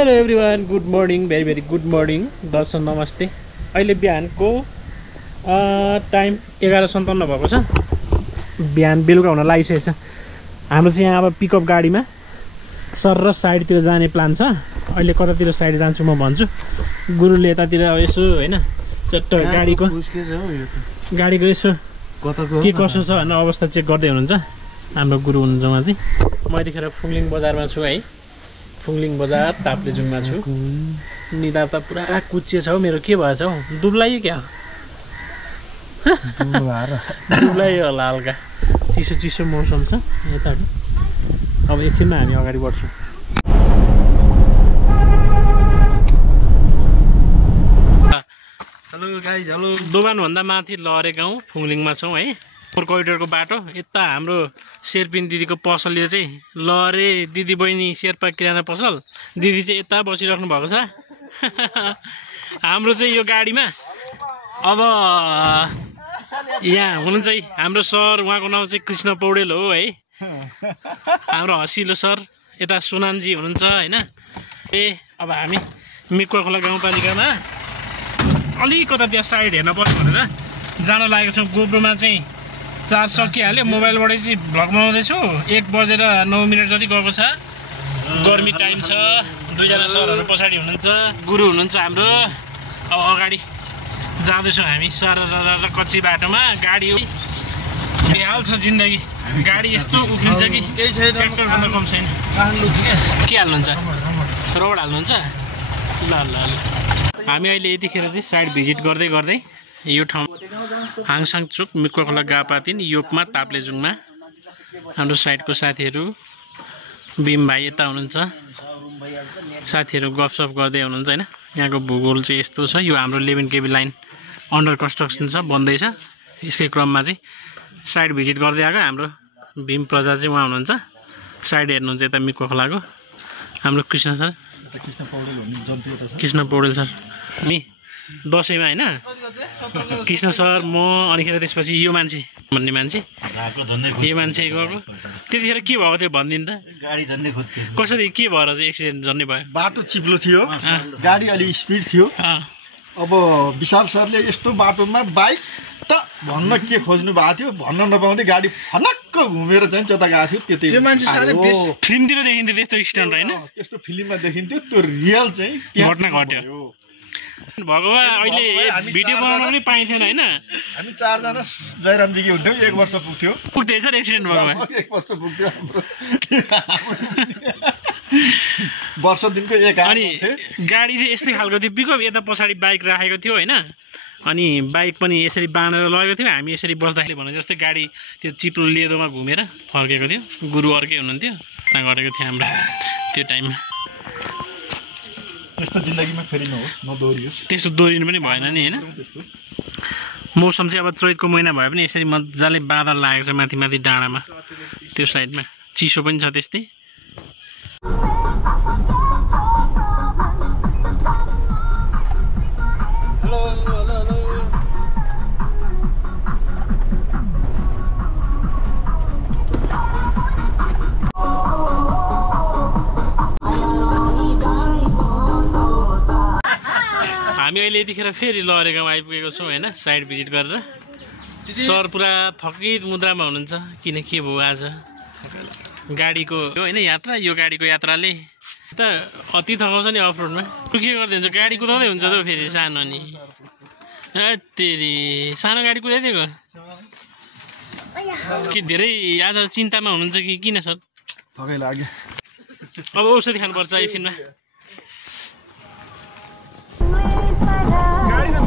Hello everyone, good morning, very very good morning. दर्शन नमस्ते। अहिले बिहानको टाइम 11:57 भएको छ। बिहान बेलुका हुन लागिसकेको छ। हाम्रो चाहिँ यहाँ अब पिकअप गाडीमा सर र साइडतिर जाने प्लान छ। अहिले कतातिर साइड जान्छु म भन्छु। गुरुले यतातिर यसो होइन चट्ट गाडीको यसो के कसो छ भनेर अवस्था चेक गर्दै हुनुहुन्छ हाम्रो गुरु हुनुहुन्छ उहाँ चाहिँ। म यतिखेर फुङलिङ बजारमा छु है। फुङलिङ बजार ताप्लेजुङमा छु। निधार त पुरा कुच्चिएछ हौ मेरो। के भएछ हौ? दुब्लायो क्या? दुब्लायो होला हल्का। चिसो चिसो मौसम छ यता। अब एकछिनमा हामी अगाडि बढ्छौँ। Hello guys, hello. दोभानभन्दा माथि लहरे गाउँ फुङलिङमा छौँ है। कोरिडोरको बाटो यता हाम्रो शेर्पिन दिदीको पसल यो चाहिँ लहरे दिदी बहिनी शेर्पा किराना पसल। दिदी चाहिँ यता बसिराख्नु भएको छ। हाम्रो चाहिँ यो गाडीमा अब यहाँ हुनुहुन्छ है हाम्रो सर। उहाँको नाम चाहिँ कृष्ण पौडेल हो है। हाम्रो हसिलो सर। यता सुनानजी हुनुहुन्छ होइन। अब हामी मिक्वा खोला गाउँपालिकामा अलिकता त्यहाँ साइड हेर्न पर्छ भनेर जान लागेको छौँ। गोब्रोमा चाहिँ चार्ज सकिहाल्यो। मोबाइलबाटै चाहिँ भ्लग बनाउँदैछु। 1:09 जति गएको छ। गर्मी टाइम छ। दुईजना सरहरू पछाडि हुनुहुन्छ। गुरु हुनुहुन्छ हाम्रो। अब अगाडि जाँदैछौँ हामी सारा कच्ची बाटोमा। गाडी बेहाल छ जिन्दगी। गाडी यस्तो उफ्रिन्छ कि ट्र्याक्टरभन्दा कम छैन। के हाल्नुहुन्छ? रोड हाल्नुहुन्छ? ल ल ल। हामी अहिले यतिखेर चाहिँ साइड भिजिट गर्दै गर्दै यो ठाउँ हाङसाङ चोक मिक्वा खोला गापातिन योकमा ताप्लेजुङमा हाम्रो साइडको साथीहरू भीम भाइ यता हुनुहुन्छ। साथीहरू गफसफ गर्दै हुनुहुन्छ होइन। यहाँको भूगोल चाहिँ यस्तो छ। यो हाम्रो 11 kV लाइन अन्डर कन्स्ट्रक्सन छ, बन्दैछ। यसकै क्रममा चाहिँ साइड भिजिट गर्दै आएको हाम्रो भीम प्रजा चाहिँ उहाँ हुनुहुन्छ। साइड हेर्नुहुन्छ यता मिक्वा खोलाको हाम्रो कृष्ण सर, कृष्ण पौडेल सर। नि दसैँमा होइन कृष्ण सर, म अनिखेर त्यसपछि यो मान्छे भन्ने मान्छे यो मान्छे गएको। त्यतिखेर के भएको थियो भनिदिनु त? गाडी झन्डै खोज्थ्यो। कसरी के भएर चाहिँ एक्सिडेन्ट झन्डै भयो? बाटो चिप्लो थियो, गाडी अलि स्पिड थियो। अब विशाल सरले यस्तो बाटोमा बाइक त भन्न के खोज्नु भएको थियो भन्न नपाउँदै गाडी फनक्क घुमेर चाहिँ चता गएको थियो। त्यो मान्छे साह्रै फिल्मतिर देखिन्थ्यो त्यस्तो एक्सिडेन्ट होइन? त्यस्तो फिल्ममा देखिन्थ्यो। त्यो रियल चाहिँ घटना घट्यो। भगवान अहिले भिडियो बनाउन पनि पाइन्थेन होइन। हामी 4 जना जयरामजी कि हुन्थ्यौँ। 1 वर्ष पुग्थ्यो। पुग्दैछ एक्सिडेन्ट भएको? 1 वर्ष पुग्थ्यो हाम्रो वर्ष दिनको 1 अनि गाडी चाहिँ यस्तै खालको थियो। पिकअप यता पछाडि बाइक राखेको थियो होइन। अनि बाइक पनि यसरी बाँधेर लगेको थियो। हामी यसरी बस्दाखेरि भने जस्तै गाडी त्यो चिप्लो लेदोमा घुमेर फर्केको थियो। गुरु अर्कै हुनुहुन्थ्यो। त्यहाँ गरेको थियो हाम्रो त्यो टाइममा। त्यस्तो जिन्दगीमा फेरि नहोस्, नदोहोरियोस्। त्यस्तो दोहोरिनु पनि भएन नि होइन। मौसम चाहिँ अब चैतको महिना भए पनि यसरी मजाले बादल लागेको छ माथि माथि डाँडामा। त्यो साइडमा चिसो पनि छ त्यस्तै। हामी अहिले यतिखेर फेरि लहरे गाउँ आइपुगेको छौँ होइन। साइड भिजिट गरेर सर पुरा थकित मुद्रामा हुनुहुन्छ। किन के भयो आज गाडीको होइन यात्रा। यो गाडीको यात्राले त अति थकाउँछ नि अफ रोडमा। के गरिदिन्छ? गाडी कुदाउँदै हुन्छ त फेरि सानो नि। तेरि सानो गाडी कुदाइदिएको कि धेरै आज चिन्तामा हुनुहुन्छ कि किन सर? थकै लाग्यो। अब औषधि खानुपर्छ एकछिनमा। गाडी त